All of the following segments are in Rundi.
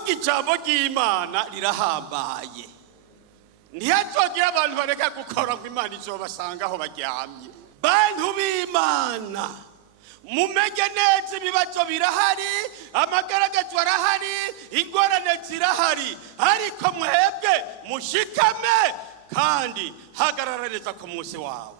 kuvuga ijambo ry'Imana rirahambaye. Ntihazogira abantu bareka gukora ngo Imana izobasanga aho baryamye. Bantu b'Imana, mumenye neza ibibazo birahari, amagaragazwa arahari, ingorane zirahari, ariko mwebwe mushikame kandi hagarara neza ku musi wawe.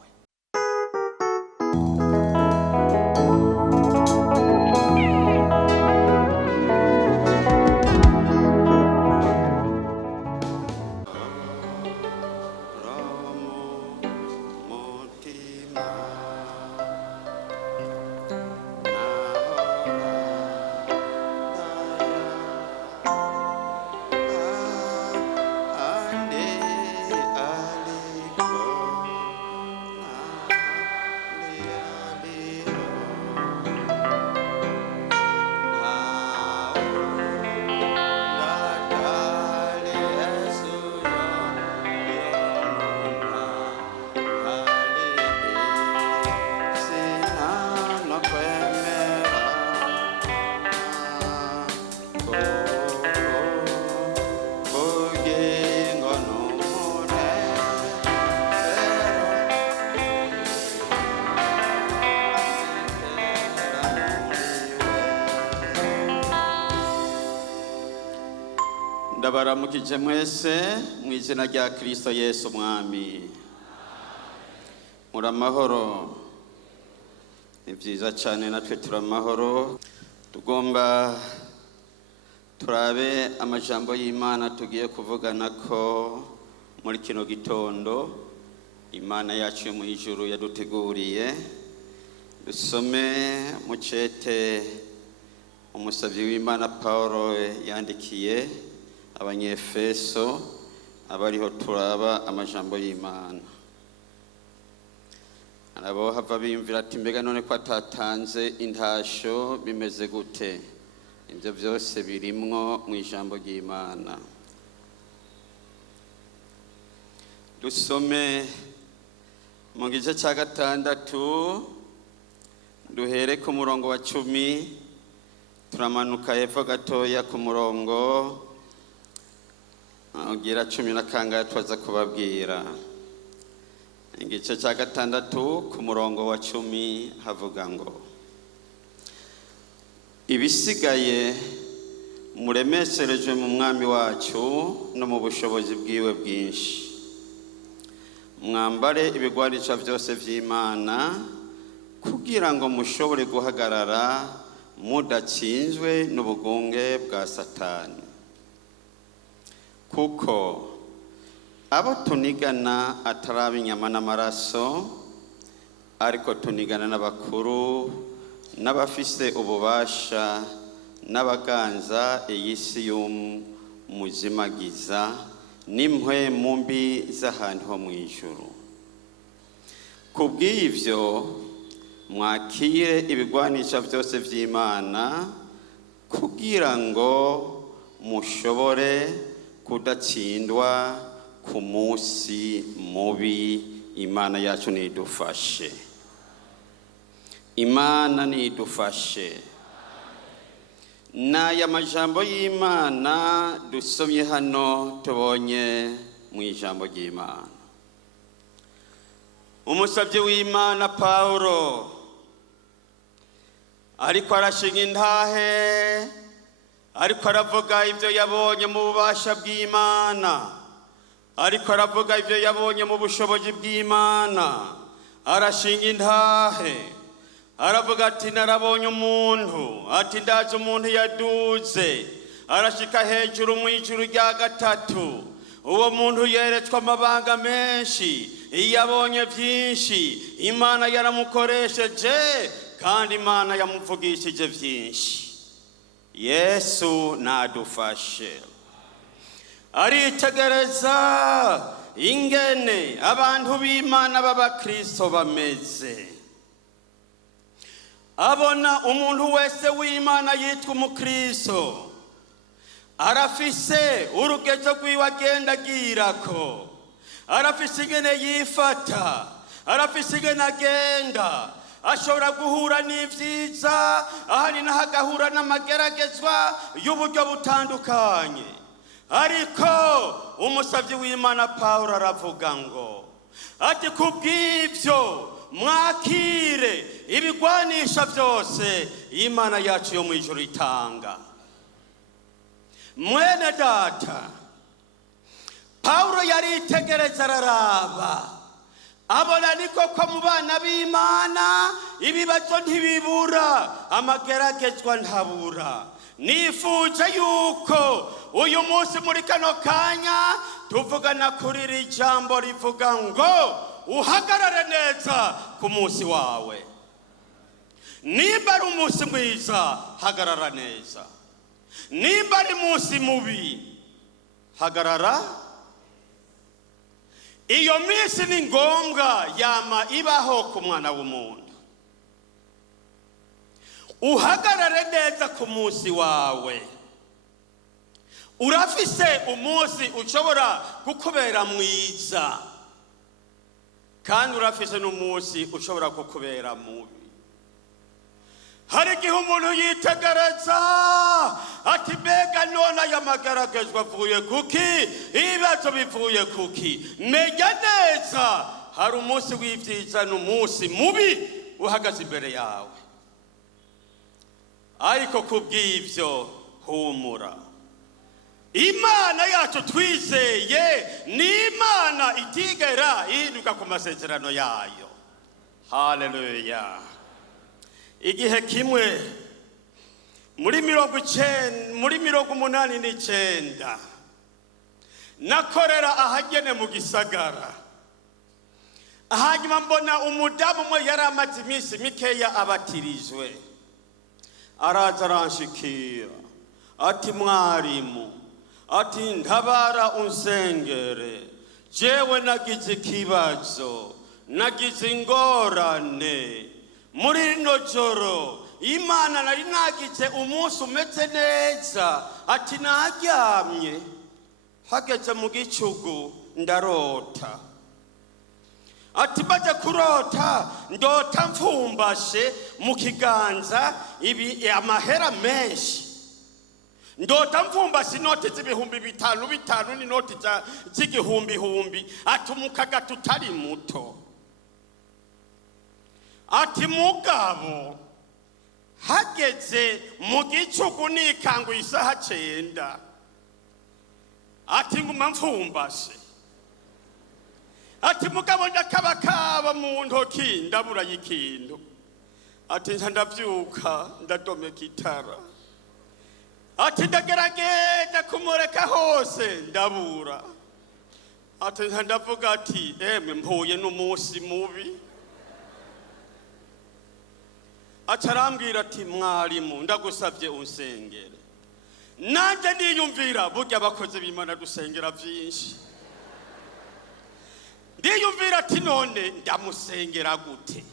Ndabaramukije mwese mu izina rya Kristo Yesu Umwami. Muramahoro. Ni byiza cyane natwe turamahoro. Tugomba turabe amajambo y'Imana tugiye kuvugana ko muri kino gitondo Imana yacu yo mu ijuru yaduteguriye. Dusome mu cete umusavyi w'Imana Paulo yandikiye Abanyefeso abariho turaba amajambo y'Imana. Arabo hava bimvira ati mbega none ko atatanze intasho bimeze gute? Ibyo byose birimwo mu ijambo ry'Imana. Dusome mu gice cya 6 duhere ku murongo wa 10 turamanuka hepfo gatoya ku murongo ugira 10 na kangahe twaza kubabwira. Igice cya 6 ku murongo wa 10 havuga ngo ibisigaye muremeshereje mu mwami wacu no mu bushobozi bwiwe bwinshi. Mwambare ibigwanisha byose vy'Imana kugira ngo mushobore guhagarara mudatsinzwe n'ubugunge bwa Satani. Kuko abo tunigana atari inyama n'amaraso, ariko tunigana n'abakuru n'abafise ububasha n'abaganza iyi si y'umuzimagiza n'impwe mumbi z'ahantu ho mu ijuru. Kubw'ivyo mwakire ibigwanisha byose vy'Imana kugira ngo mushobore kudatsindwa ku musi mubi. Imana yacu nidufashe. Imana nidufashe. N'aya majambo y'Imana dusomye hano tubonye mu ijambo ry'Imana. Umusavyi w'Imana Paulo ariko arashinga intahe, ariko aravuga ibyo yabonye mu bubasha bw'Imana, ariko aravuga ibyo yabonye mu bushobozi bw'Imana. Arashinga intahe, aravuga ati narabonye umuntu, ati ndazi umuntu yaduze arashika hejuru mu ijuru rya 3. Uwo muntu yeretswe amabanga menshi, yabonye byinshi. Imana yaramukoresheje kandi Imana yamuvugishije byinshi. Yesu nadufashe. Aritegereza ingene abantu b'Imana b'abakristo bameze. Abona umuntu wese w'Imana yitwa umukristo arafise urugezo rwiwe agenda agirako, arafise ingene yifata, arafise ingene agenda, ashobora guhura n'ivyiza, ahari naho agahura n'amageragezwa y'uburyo butandukanye. Ariko umusavyi w'Imana Pawulo aravuga ngo ati kubw'ivyo mwakire ibigwanisha vyose Imana yacu yo mw'ijuru itanga. Mwene data, Pawulo yaritegereza araraba, abona niko ko mu bana b'Imana ibibazo ntibibura, amageragezwa ntabura. Nifuje yuko uyu munsi muri kano kanya tuvugana kuri iri jambo rivuga ngo uhagarare neza ku munsi wawe. Nimba ari umunsi mwiza, hagarara neza. Nimba ari umunsi mubi, hagarara. Iyo minsi ni ngombwa yama ibaho ku mwana w'umuntu. Uhagarare neza ku munsi wawe. Urafise umunsi ushobora kukubera mwiza, kandi urafise n'umunsi ushobora kukubera mubi. Hari igihe umuntu yitegereza ati mbega none aya mageragezwa avuye kuki, ibibazo bivuye kuki. Menya neza hari umunsi w'ivyiza n'umunsi mubi uhagaze imbere yawe. Ariko kubw'ivyo humura. Imana yacu twizeye ni Imana itigera ihinduka ku masezerano yayo. Haleluya. Igihe kimwe muri 89 nakorera ahagene mu gisagara. Hanyuma mbona umudamu umwe yari amaze iminsi mikeya abatirijwe. Araza aranshikira ati mwarimu, ati ntabara unsengere, jewe nagize ikibazo, nagize ingorane. Muri rino joro Imana nari nagize umunsi umeze neza, ati naryamye hageze mu gicugu ndarota. Ati maze kurota ndota mfumbashe mu kiganza amahera menshi. Ndota mfumbashe inoti z'ibihumbi bitanu n'inoti z'igihumbi. Ati umukaga tutari muto. Ati mugabo hageze mu gicugu nikanguye isaha 9. Ati nguma mfumbashe. Ati mugabo ndakabakaba mu ntoki ndabura ikintu. Ati ndavyuka ndadomeka itara. Ati ndagerageza kumureka hose ndabura. Ati ndavuga ati mpuye n'umunsi mubi. Acarambwira ati mwarimu ndagusavye unsengere. Nanje ndiyumvira burya abakozi b'Imana dusengera vyinshi. Ndiyumvira ati none ndamusengera gute.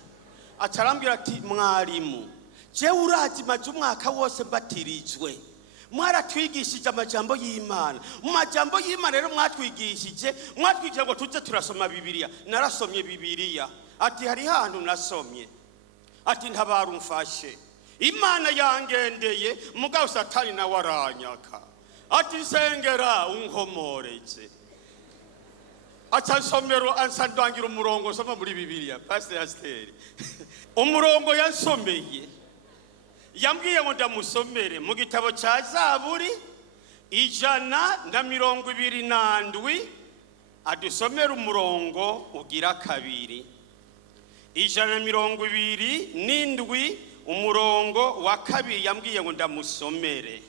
Acarambwira ati mwarimu, je urazi maze umwaka wose mbatirijwe. Mwaratwigishije amajambo y'Imana. Mu majambo y'Imana rero mwatwigishije ngo tuze turasoma Bibiliya. Narasomye Bibiliya. Ati hari hantu nasomye. Ati ntabara umfashe. Imana yangendeye mugabo Satani nawe aranyaka. Ati nsengera unkomoreze. Acansomero ansandangira umurongo soma muri Bibiliya. Pasteur umurongo yansomeye yambwiye ngo ndamusomere mu gitabo ca Zaburi 127. Adusomera umurongo ugira kabiri. 127 umurongo wa kabiri yambwiye ngo ndamusomere.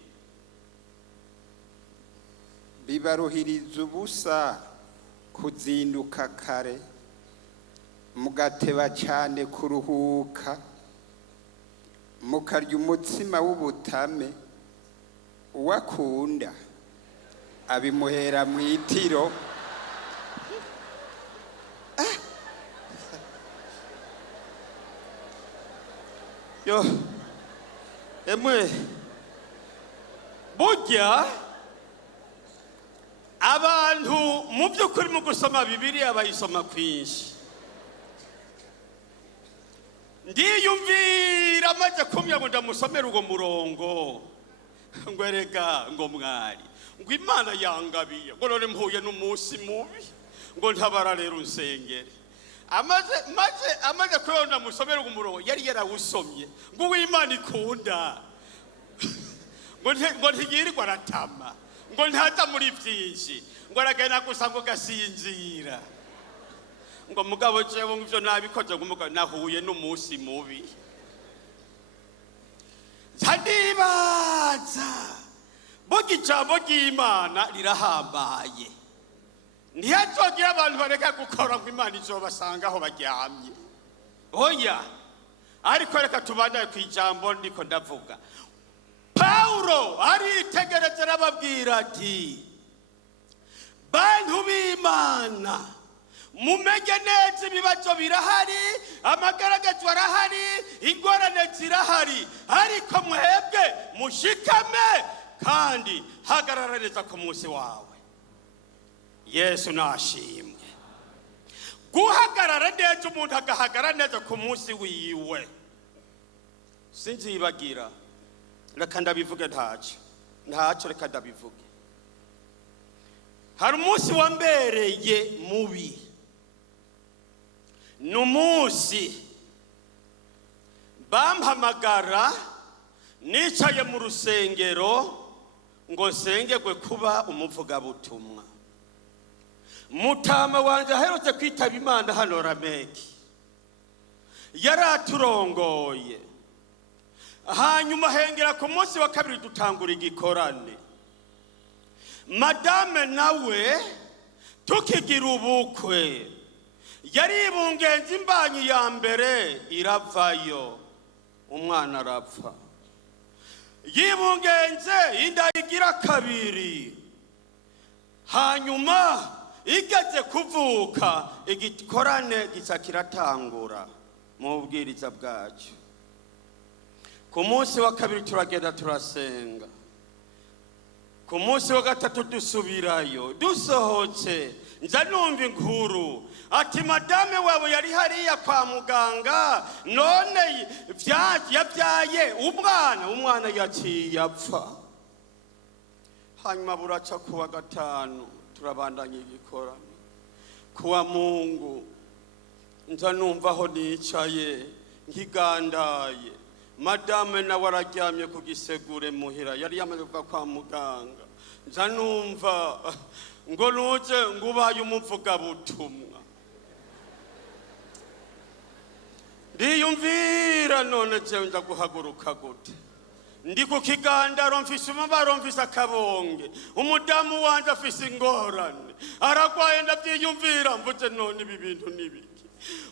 Bibaruhiriza ubusa kuzinduka kare, mugateba cyane kuruhuka, mukarya umutsima w'ubutame, uwakunda abimuhera mu itiro. Yo emwe burya abantu mu by'ukuri mu gusoma Bibiliya bayisoma kwinshi. ndiyumvira maze kumya ngo ndamusomera uwo murongo ngo erega ngo mwari ngo Imana yangabiye ngo none mpuye n'umunsi mubi ngo ntabara rero unsengere. amaze kubona musomera uwo murongo yari yarawusomye ngo w'Imana ikunda ngo ntiyirirwa aratama ngo ntaza muri byinshi ngo aragenda gusa ngo gasinzira ngo mugabo jewe ngivyo nabikoze ngo mugabo nahuye n'umunsi mubi. Ndibaza boga ijambo ry'Imana rirahambaye, ntihazogira abantu bareka gukora ngo Imana izobasanga aho baryamye. Oya, ariko reka tubandanye ku ijambo ndiko ndavuga. Paulo aritegereza arababwira ati bantu b'Imana mumenye neza ibibazo birahari, amagaragazwa arahari, ingorane zirahari, ariko mwebwe mushikame kandi hagarara neza ku munsi wawe. Yesu nashimwe. Guhagarara neza, umuntu agahagarara neza ku munsi wiwe. Sinzibagira, reka ndabivuge ntacyo reka ndabivuge. Hari umunsi wambereye mubi, n'umunsi bampamagara nicaye mu rusengero ngo nsengegwe kuba umuvugabutumwa. Mutama wanje aherutse kwitaba Imana hano Rameki, yaraturongoye. Hanyuma hengera ku munsi wa kabiri dutangura igikorane. Madame nawe tukigira ubukwe yaribungenze imbanyi ya mbere iravayo, umwana arapfa. Yibungenze inda igira kabiri, hanyuma igeze kuvuka igikorane gica kiratangura mu bwiriza bwacu. Ku munsi wa kabiri turagenda turasenga, ku munsi wa gatatu dusubirayo. Dusohotse nza numva inkuru ati madame wawe yari hariya kwa muganga, none yabyaye umwana yaciye apfa. Hanyuma buraca kuwa gatanu turabandanya igikorane. Kuwa Mungu nza numva aho nicaye nkigandaye, madame nawe araryamye ku gisegure muhira, yari yamaze kuva kwa muganga. Nza numva ngo nuje ngo ubaye umuvugabutumwa. Ndiyumvira none jewe nza guhaguruka gute? Ndi ku kigandaro mfise umubaro, mfise akabonge, umudamu wanje afise ingorane, aragwaye. Ndavyiyumvira mvuze none ibi bintu nibiki?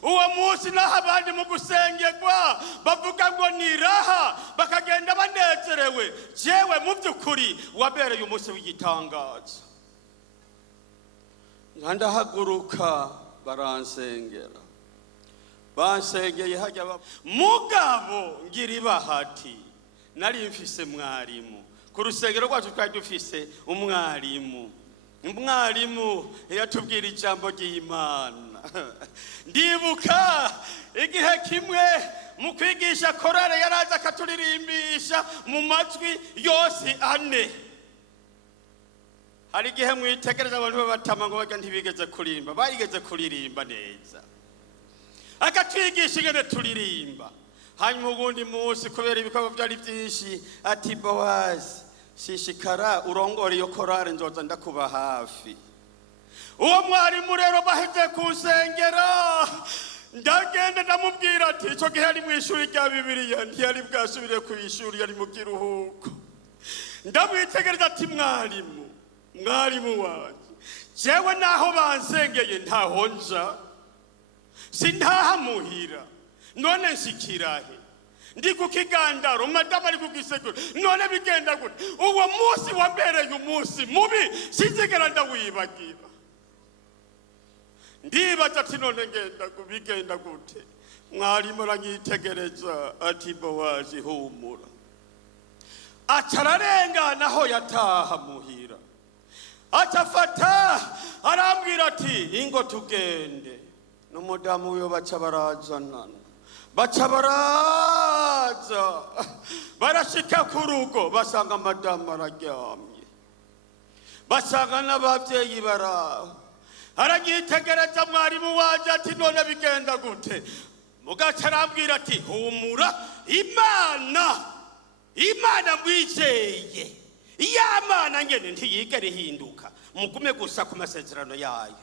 Uwo munsi naho abandi mu gusengerwa bavuga ngo niraha, bakagenda banezerewe, jewe mu by'ukuri wabereye umunsi w'igitangaza. Ndahaguruka baransengera, bansengeye hajya mugabo ngira ibahati, nari mfise mwarimu ku rusengero rwacu, twari dufise umwarimu yatubwira ijambo ry'Imana. Ndibuka igihe kimwe mu kwigisha korale yaraza akaturirimbisha mu majwi yose ane. Hari igihe mwitegereza abantu babatama ngo baga ntibigeze kurimba, barigeze kuririmba neza, akatwigisha ingene turirimba. Hanyuma ubundi munsi kubera ibikorwa byari byinshi ati Boaz, shishikara urongore iyo korale nzoza ndakuba hafi. Uwo mwarimu rero baheze kunsengera, ndagenda ndamubwira ati ico gihe ari mu ishuri rya Bibiliya, ntiyari bwasubire ku ishuri, yari mu kiruhuko. Ndamwitegereza ati mwarimu wanje, jewe naho bansengeye ntaho nja, sintaha muhira, none nshikirahe? Ndi ku kigandaro, madama ari ku giseguro, none bigenda gute? Uwo munsi wambereye umunsi mubi sinzigera ndawibagira. Ndibaza ati none bigenda gute? Mwarimu aranyitegereza ati Bowazi humura. Acararengana aho yataha muhira, acafata arambwira ati ingo tugende. N'umudamu wiwe baca barazanana, baca baraza barashika ku rugo basanga madamu araryamye, basanga n'ababyeyi baraho. Aranyitegereza mwarimu wanje ati none bigenda gute? Mugaca arambwira ati humura, Imana mwizeye, iy'Imana nyene ntiyigera ihinduka, mugume gusa ku masezerano yayo.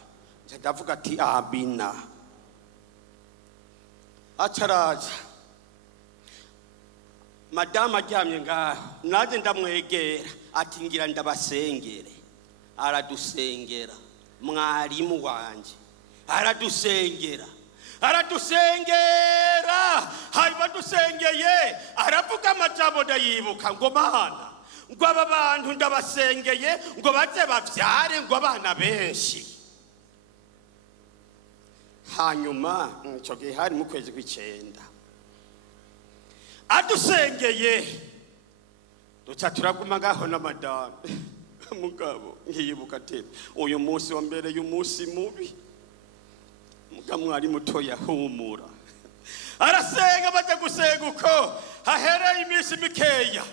Ndavuga ati amina. Acaraza madamu aryamye ngaho, naje ndamwegera ati ngira ndabasengere. Aradusengera, mwarimu wanje aradusengera, hanyuma dusengeye aravuga amajambo ndayibuka ngo Mana, ngo aba bantu ndabasengeye ngo baze bavyare ngo abana benshi. Hanyuma ico gihe hari mu kwezi kw'icenda, adusengeye duca turaguma ngaho na madamu. Mugabo nkiyibuka ati uyu munsi wa mbere y'umunsi mubi, mugabo mwari mutoya humura. Arasenga, baje gusenga uko hahereye iminsi mikeya,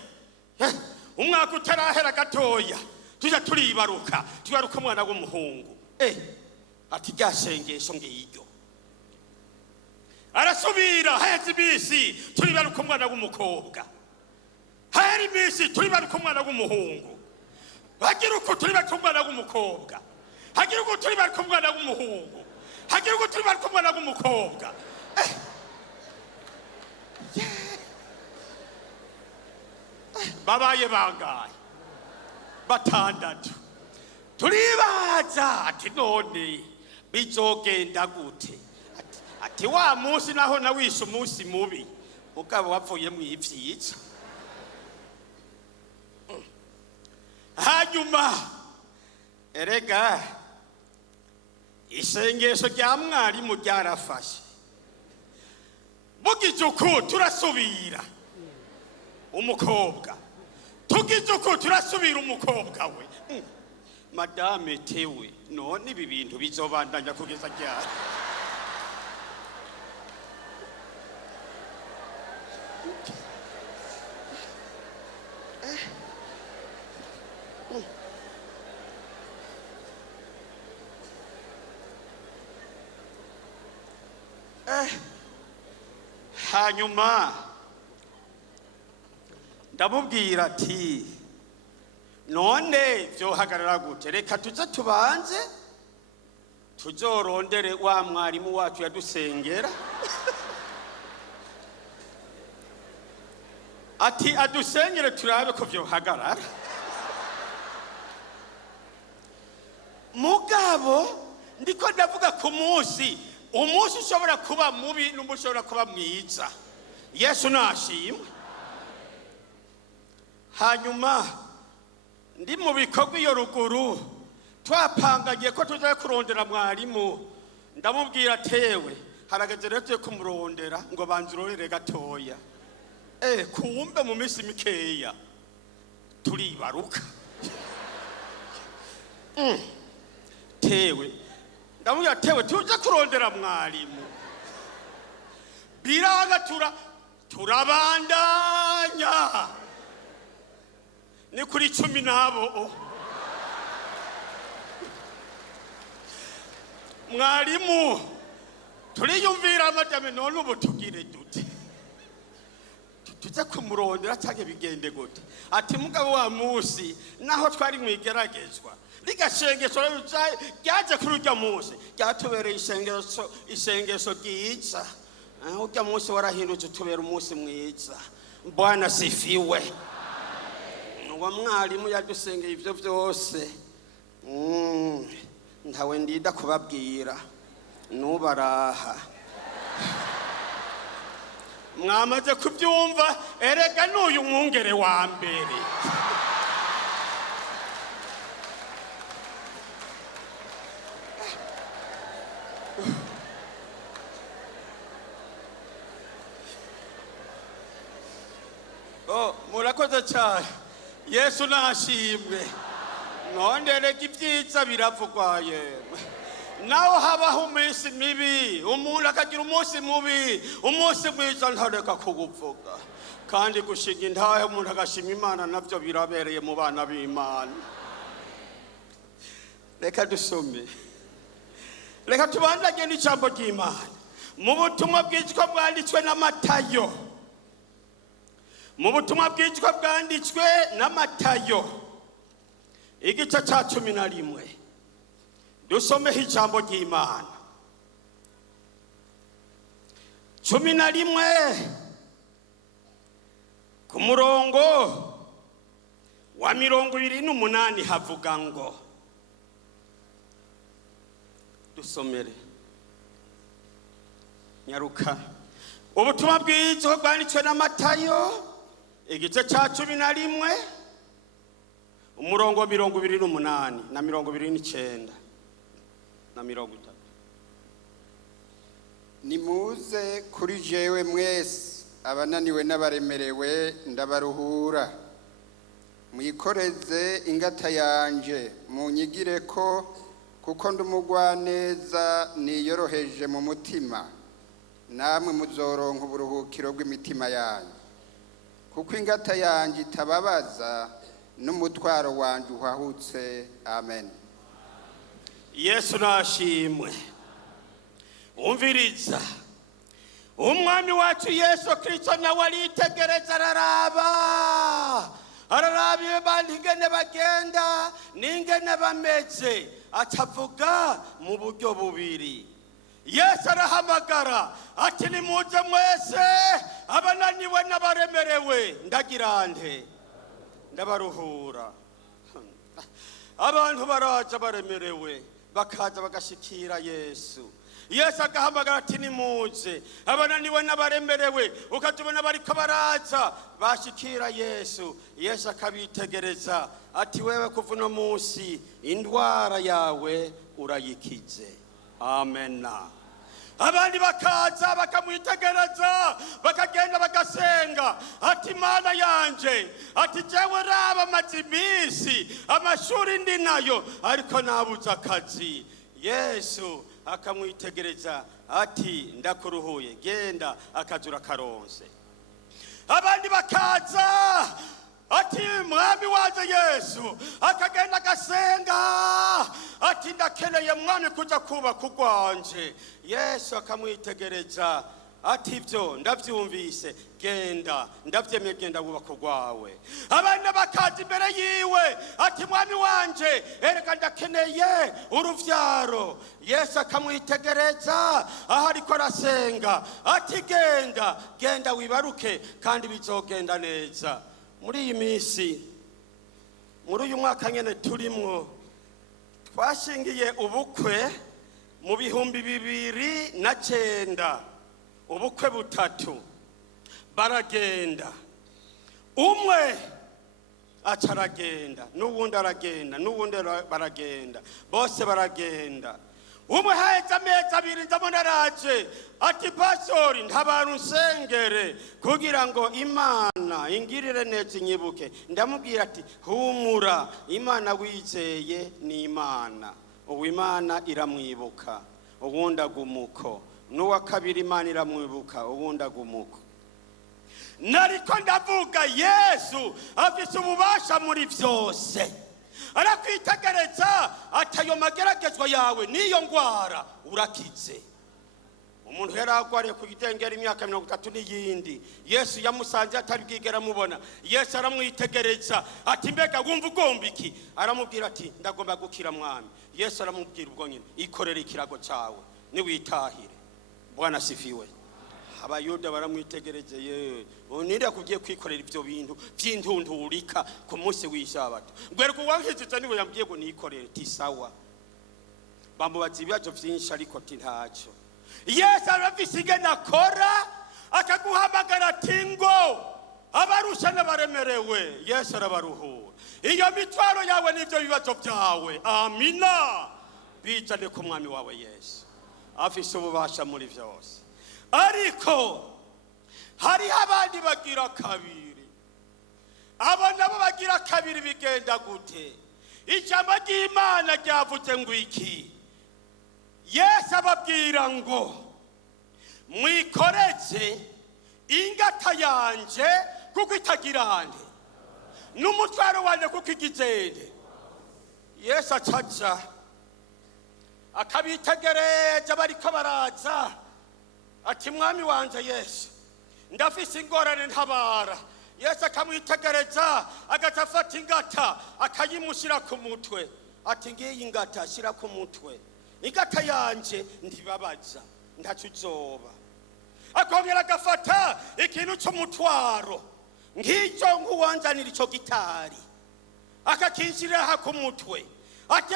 umwaka utarahera gatoya, tuja turibaruka umwana w'umuhungu. Ati ryasengesho ngiryo. Arasubira haheze iminsi turibaruka umwana w'umukobwa, hahera iminsi turibaruka umwana w'umuhungu, hagira uko turibaruka umwana w'umukobwa, hagira uko turibaruka umwana w'umuhungu, hagira uko turibaruka umwana w'umukobwa. Babaye bangaye? Batandatu. Turibaza ati none bizogenda gute? Ati wa munsi naho nawishe umunsi mubi, mugabo wapfuye mw'ivyiza. Hanyuma erega isengesho rya mwarimu ryarafashe, bugize uko turasubira umukobwa, tugize uko turasubira umukobwa we. Madame tewe none ibi bintu bizobandanya kugeza ryari? Hanyuma ndamubwira ati none vyohagarara gute? Reka tuze tubanze tuzorondere wa mwarimu wacu yadusengera. Ati adusengere turabe ko vyohagarara. Mugabo ndiko ndavuga ku munsi, umunsi ushobora kuba mubi n'umushobora kuba mwiza. Yesu nashimwe. Hanyuma ndi mu bikorwa iyo ruguru, twapangagiye ko tuza kurondera mwarimu. Ndamubwira tewe harageze rero kumurondera ngo banzurorere gatoya. Kumbe mu minsi mikeya turibaruka. Tewe ndamubwira tewe tuza kurondera mwarimu. Biraga turabandanya ni kuri 10 nabo. Mwarimu turiyumvira amadame none ubu tugire dute? Tuza kumurondera cyangwa bigende gute? Ati mugabo wa munsi naho twari mwigeragezwa ligashengesho ryaje kuri urya munsi ryatubereye isengesho ryiza. Urya munsi warahindutse tubera umunsi mwiza. Bwana sifiwe. Wa mwarimu yadusengeye ivyo vyose. Ntawe ndida kubabwira nubaraha. Mwamaze kubyumva, erega n'uyu mwungere wa mbere. Murakoze cyane. Yesu nashimwe. None rega ibyiza biravugwa yemwe. naho habaho iminsi mibi umuntu akagira umunsi mubi umunsi mwiza ntareka kuguvuga kandi gushinga intahe umuntu agashima Imana navyo birabereye mu bana b'Imana. Reka dusome, reka tubandanye n'ijambo ry'Imana mu butumwa bw'icwa bwanditswe na Matayo, mu butumwa bw'icwa bwanditswe na Matayo igice ca 11. Dusomeho ijambo ry'Imana. 11 ku murongo wa 28 havuga ngo, dusomere nyaruka. Ubutumwa bwiza bwanditswe na Matayo igice ca 11 umurongo wa 28 na 29 na 30. Nimuze kuri jewe mwese abananiwe n'abaremerewe ndabaruhura, mwikoreze ingata yanje munyigireko, kuko ndumugwaneza niyoroheje mu mutima, namwe muzoronka uburuhukiro bw'imitima yanyu. Kuko ingata yanje itababaza n'umutwaro wanje uhahutse. Amen. Yesu nashimwe. Umviriza, umwami wacu Yesu Kristo nawe aritegereza araraba bandi ingene bagenda n'ingene bameze, atavuga mu buryo bubiri. Yesu arahamagara ati nimuze mwese abananiwe n'abaremerewe ndagira nte ndabaruhura. Abantu baraza baremerewe bakaza bagashikira Yesu. Yesu agahamagara ati nimuze abananiwe n'abaremerewe, ukatubona bariko baraza bashikira Yesu. Yesu akabitegereza ati wewe kuva uno munsi indwara yawe urayikize. Amena. Abandi bakaza bakamwitegereza bakagenda bagasenga ati Mana yanje, ati jewe raba amaze iminsi amashuri ndi nayo ariko nabuze akazi. Yesu akamwitegereza ati ndakuruhuye, genda akazi urakaronse. Abandi bakaza ati mwami waje Yesu, akagenda agasenga ati ndakeneye mwami kuja kubaka urwanje. Yesu akamwitegereza ati ibyo ndavyumvise, genda ndavyemeye, genda wubaka urwawe. Abana bakaza imbere yiwe ati mwami wanje erega ndakeneye uruvyaro. Yesu akamwitegereza aho ariko arasenga ati genda wibaruke kandi bizogenda neza. Muri iyi minsi, muri uyu mwaka nyene turimwo, twashingiye ubukwe mu 2009, ubukwe butatu. Baragenda, umwe acaragenda, n'uwundi aragenda, n'uwundi baragenda, bose baragenda. Umwe haheze amezi 2 ndabona araje ati pastori ntabantu nsengere kugira ngo Imana ingirire neza inyibuke. Ndamubwira ati humura, Imana wizeye ni Imana, uwo Imana iramwibuka ubundi agumuko, n'uwa kabiri Imana iramwibuka ubundi agumuko. Nariko ndavuga Yesu afise ububasha muri vyose. Arakwitegereza atayo mageragezwa yawe niyo ngwara urakize. Umuntu yaragwariye ku gitengera imyaka 30 n'iyindi, Yesu yamusanze atari bwigera mubona. Yesu aramwitegereza ati mbega wumva ugomba iki? Aramubwira ati ndagomba gukira mwami. Yesu aramubwira ubwo nyine ikorere ikirago cawe niwitahire. Bwana sifiwe. Abayuda baramwitegereje, ye unire kugiye kwikorera ivyo bintu vy'intundurika ku munsi w'Isabato. Ngwereko wankizitse niwe yambwiye ngo nikorere. Ti sawa. Bamubaza ibibazo vyinshi ariko ati ntaco. Yesu arafise ingene akora, akaguhamagara ati ngo abarusha n'abaremerewe Yesu arabaruhura. Iyo mitwaro yawe n'ivyo bibazo vyawe, amina, bijane ku mwami wawe Yesu. Afise ububasha muri vyose. Ariko hari abandi bagira kabiri. Abo nabo bagira kabiri bigenda gute? Ijambo ry'Imana ryavuze ngo iki? yesu ababwira ngo mwikoreze ingata yanje kuko itagirane n'umutwaro wanje kuko igizende. yesu acaja akabitegereza bariko baraza ati mwami wanje yesu ndafise ingorane ntabara. yesu akamwitegereza agaca afata ingata akayimushyira ku mutwe ati ngiyi ingata shyira ku mutwe, ingata yanje ndibabaza ntaco uzoba. akongera agafata ikintu cy'umutwaro nk'icyo nk'uwanzanira ico gitari akakinshirira ku mutwe ati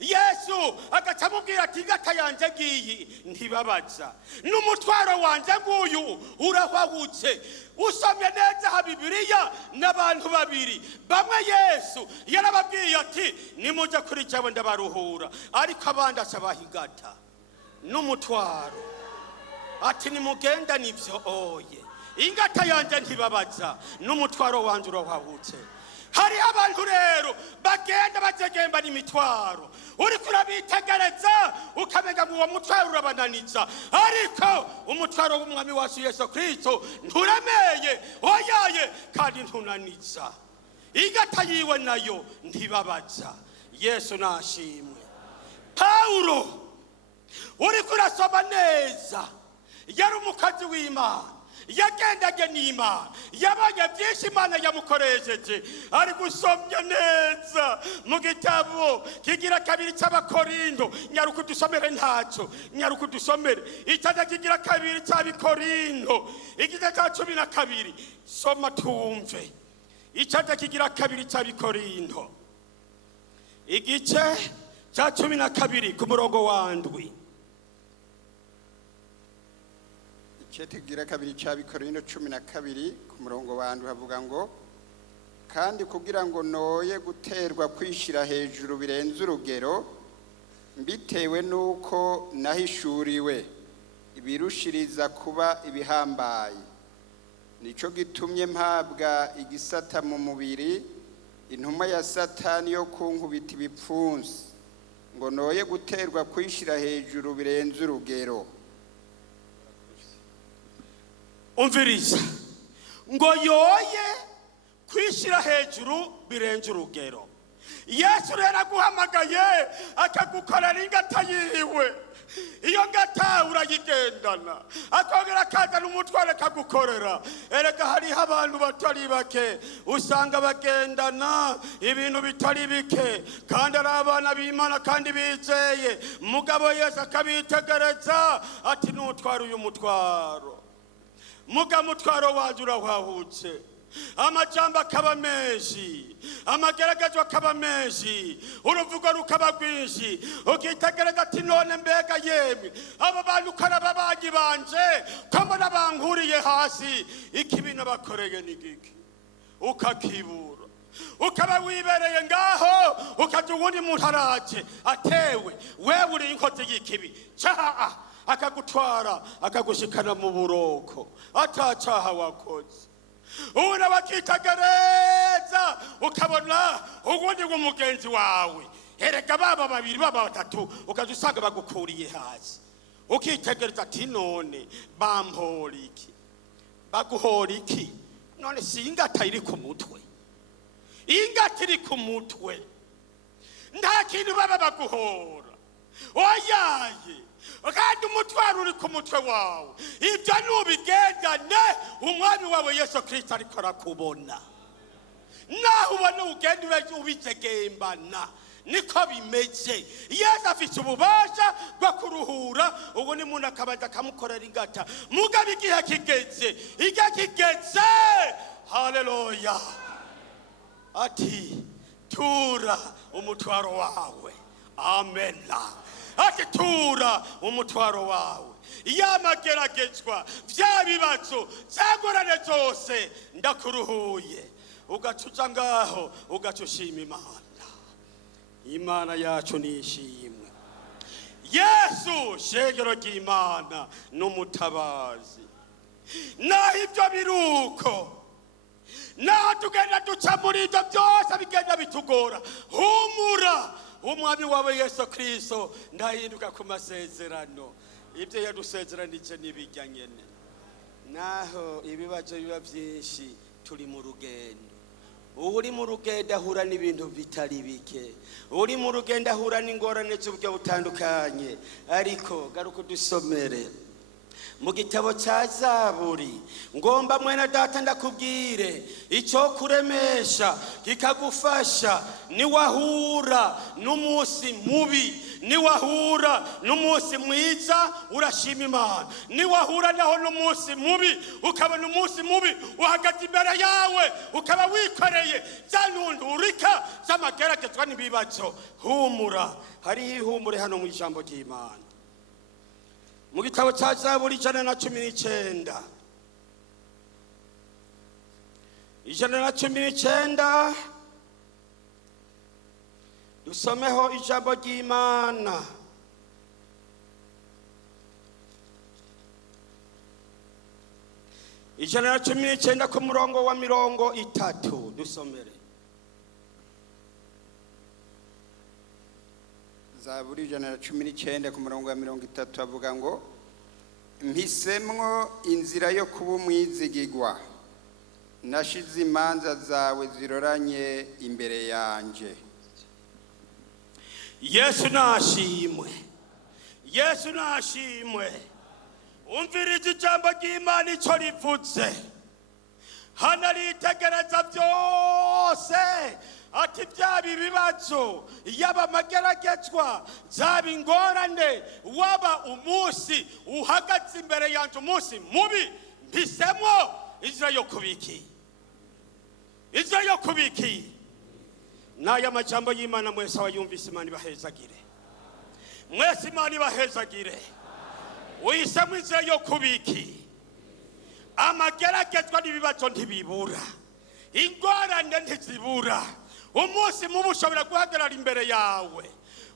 yesu agaca amubwira ati ingata yanje ngiyi ndibabaza n'umutwaro wanje nguyu urahwahutse. usomye neza ha Bibiliya n'abantu babiri bamwe yesu yarababwiye ati nimujya kuri jewe ndabaruhura, ariko abandi acabaha ingata n'umutwaro ati nimugenda nivyo oye ingata yanje ntibabaza n'umutwaro wanje urahwahutse. hari abantu rero bagenda bajegemba n'imitwaro uriko urabitegereza ukamenga ngo uwo mutwaro urabananiza, ariko umutwaro w'umwami wacu Yesu Kristo nturemeye oyaye kandi ntunaniza. ingata yiwe nayo ntibabaza. yesu nashimwe. Paulo uriko urasoma neza yari umukozi w'Imana, yagendage n'Imana, yabonye byinshi Imana yamukoresheje. ari gusomya neza mu gitabo kigira kabiri cy'Abakorindo. nyaruko dusomere ntacyo, nyaruko dusomere icyaje kigira kabiri cy'Abakorindo igice cya 12. soma tumve icyaje kigira kabiri cy'Abakorindo igice cya 12 ku murongo wa ndwi. Icetigira kabiri cy'Abakorindo 12 ku murongo wa ndwi havuga ngo kandi kugira ngo noye guterwa kwishira hejuru birenze urugero mbitewe nuko nahishuriwe ibirushiriza kuba ibihambaye, nico gitumye mpabwa igisata mu mubiri intumwa ya Satani yo kunkubita ibipfunsi ngo noye guterwa kwishira hejuru birenze urugero. umviriza ngo yoye kwishira hejuru birenze urugero. yesu rero aguhamagaye akagukorera ingata yiwe. iyo ngata urayigendana, akongera akazana umutwaro akagukorera. erega hariho abantu batari bake usanga bagendana ibintu bitari bike kandi ari abana b'Imana kandi bizeye. mugabo yesu akabitegereza ati nutwara uyu mutwaro muga mutwaro wanje urahwahutse. amajambo akaba menshi, amageragezwa akaba menshi, uruvugo rukaba rwinshi. ukitegereza ati none mbega yemwe abo bantu karaba baji banje ko mbona bankuriye hasi, ikibino bakoreye n'igiki ukakibura. ukaba wibereye ngaho ukaja uwundi muntu araje atewe wewe uri inkozi y'ikibi cyaha akagutwara akagushikana mu buroko atacaha wakoze. ubona bakitegereza ukabona ubundi bw'umugenzi wawe. erega baba babiri baba batatu ukaza usanga bagukuriye hasi. ukitegereza ati none bampora iki baguhora iki? none si ingata iri ku mutwe, ingata iri ku mutwe nta kintu baba baguhora oyaye kandi umutwaro uri ku mutwe wawe. ibyo nubigendane umwami wawe Yesu Kristo ariko arakubona. naho ubona ugenda ubijegembana niko bimeze. yesu afite ububasha bwo kuruhura. ubu ni muntu akabaza akamukorera ingata. mugabo igihe kigeze, igihe kigeze, haleluya, ati tura umutwaro wawe. amena. ati tura umutwaro wawe. yamageragezwa vya bibazo zagorane zose ndakuruhuye. ugacuca ngaho ugacushima Imana. Imana yacu nishimwe. yesu shegero ry'Imana n'umutabazi. naho ibyo biruko, naho tugenda duca muri ibyo byose bigenda bitugora, humura w'umwami wawe Yesu Kristo ndahinduka ku masezerano. Ibyo yadusezeranije nibijya nyene. Naho ibibazo biba byinshi turi mu rugendo. Uri mu rugendo ahura n'ibintu bitari bike. Uri mu rugendo ahura n'ingorane z'uburyo butandukanye. Ariko garuka dusomere mu gitabo cya Zaburi, ngomba mwene data ndakubwire icyo kuremesha kikagufasha niwahura n'umunsi mubi, niwahura n'umunsi mwiza urashima Imana, niwahura naho n'umunsi mubi ukabona umunsi mubi uhagaze imbere yawe ukaba wikoreye zanundurika z'amageragezwa n'ibibazo, humura. Hariho ihumure hano mu ijambo ry'Imana. Mu gitabo cya Zaburi 119 dusomeho ijambo ry'Imana. Ijana na 19 ku murongo wa 30 dusomere. Zaburi 119 ku murongo wa 30 avuga ngo mpisemwo inzira yo kuba umwizigigwa, nashize imanza zawe ziroranye imbere yanje. Yesu nashimwe, Yesu nashimwe. Umviriza ijambo ry'Imana icyo rivuze. Hano ritegereza byose ati byaba ibibazo, yaba amageragezwa, zaba ingorane, waba umunsi uhagaze imbere yanjye umunsi mubi, mpisemo inzira yo kubiki, inzira yo kubiki. N'aya majambo y'Imana mwese abayumvise Imana ibahezagire, mwese Imana ibahezagire. Uhisemo inzira yo kubiki. Amageragezwa n'ibibazo ntibibura, ingorane ntizibura. Umunsi mubi ushobora guhagarara imbere yawe,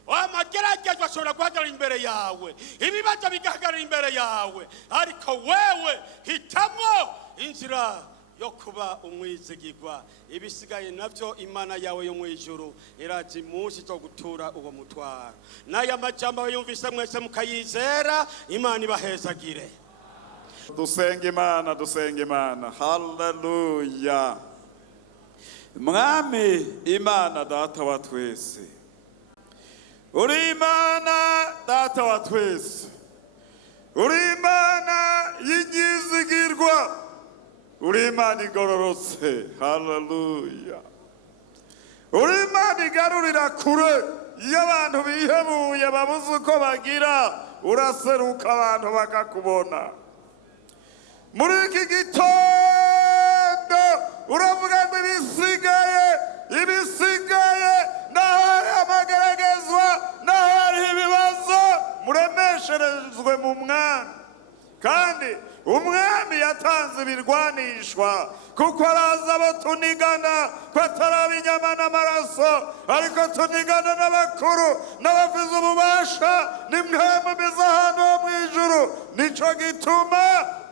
amageragezwa ashobora guhagarara imbere yawe, ibibazo bigahagarara imbere yawe, ariko wewe hitamo inzira yo kuba umwizigirwa. Ibisigaye navyo Imana yawe yo mu ijuru irazi munsi zo gutura uwo mutwaro. N'aya majambo yumvise mwese mukayizera, Imana ibahezagire. Dusenga Imana, dusenga Imana. Haleluya. Mwami Imana data wa twese, uri Imana data wa twese, uri Imana y'inyizigirwa, uri Imana igororotse. Haleluya. Uri Imana igarurira kure iyo abantu bihebuye babuze uko bagira, uraseruka abantu bakakubona. Muri iki gitondo uravuga ngo ibisigaye n'ahari amageragezwa, n'ahari ibibazo, muremesherezwe mu mwami. Kandi umwami yatanze ibirwanishwa kuko arazi abo tunigana ko atari inyama n'amaraso, ariko tunigana n'abakuru n'abafite ububasha n'imwemu biza hano mu ijuru. Nico gituma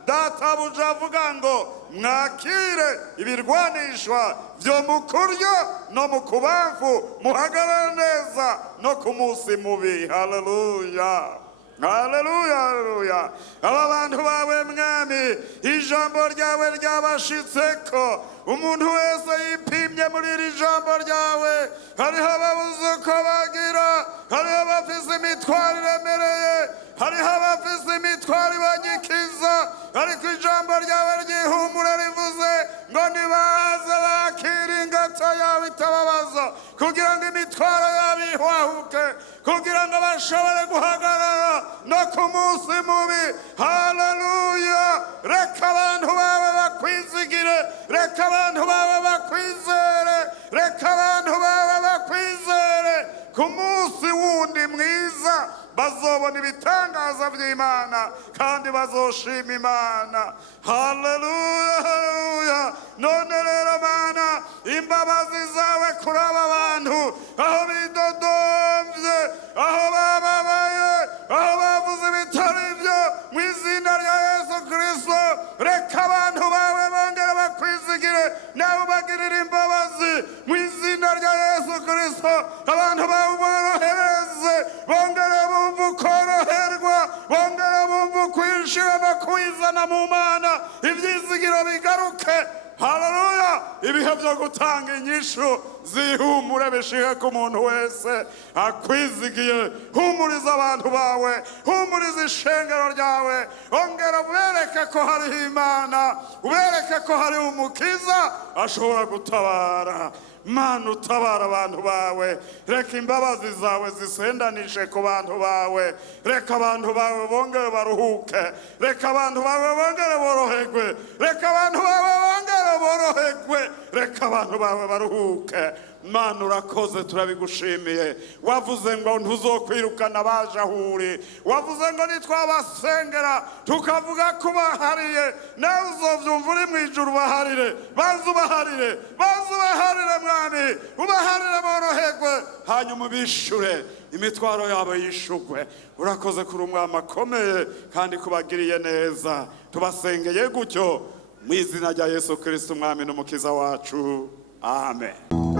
databuja avuga ngo mwakire ibirwanishwa byo mu kuryo no mu kubavu, muhagarara neza no ku munsi mubi. Haleluya, haleluya, haleluya. Aba bantu bawe mwami, ijambo ryawe ryabashitseko. Umuntu wese yipimye muri iri jambo ryawe. Hariho ababuze uko bagira, hariho abafise imitwaro iremereye, hariho abafise imitwaro ibanyikiza, ariko ijambo ryawe ryihumura rivuze ngo nibaze bakira ingata yawe itababaza, kugira ngo imitwaro yawe ihwahuke, kugira ngo bashobore guhagarara no ku munsi mubi. Haleluya. Reka abantu bawe bakwizigire, reka abantu bawe bakwizere, reka abantu bawe bakwizere. Ku munsi wundi mwiza bazobona ibitangaza by'Imana kandi bazoshima Imana. Haleluya, haleluya. None rero Mana, imbabazi zawe kuri aba bantu, aho bidodomvye, aho bababaye, aho bavuze bitari byo, mu izina rya Yesu Kristo, reka abantu bawe bongere bakwizigire, nawe ubagirire imbabazi mu izina izina rya Yesu Kristo abantu bawe borohereze bongere bumva ukoroherwa bongere bumva kwishira no kwizana mu Mana ibyizigiro bigaruke. Haleluya. Ibihe byo gutanga inyishu zihumure bishike ku muntu wese akwizigiye. Humuriza abantu bawe, humuriza ishengero ryawe, ongera ubereke ko hari Imana, ubereke ko hari umukiza ashobora gutabara. Mana utabara abantu bawe, reka imbabazi zawe zisendanishe ku bantu bawe, reka abantu bawe bongere baruhuke, reka abantu bawe bongere boroherwe, reka abantu bawe bongere boroherwe, reka abantu bawe baruhuke. Mana urakoze turabigushimiye. Wavuze ngo ntuzokwirukana abaje aho uri, wavuze ngo nitwabasengera tukavuga ko bahariye nawe uzovyumva uri mu ijuru baharire, baze ubaharire, baze ubaharire mwami, ubaharire boroherwe, hanyuma ubishure imitwaro yabo yishugwe. Urakoze kuri umwami akomeye kandi kubagiriye neza. Tubasengeye gutyo mu izina rya Yesu Kristo umwami n'umukiza wacu. Amen.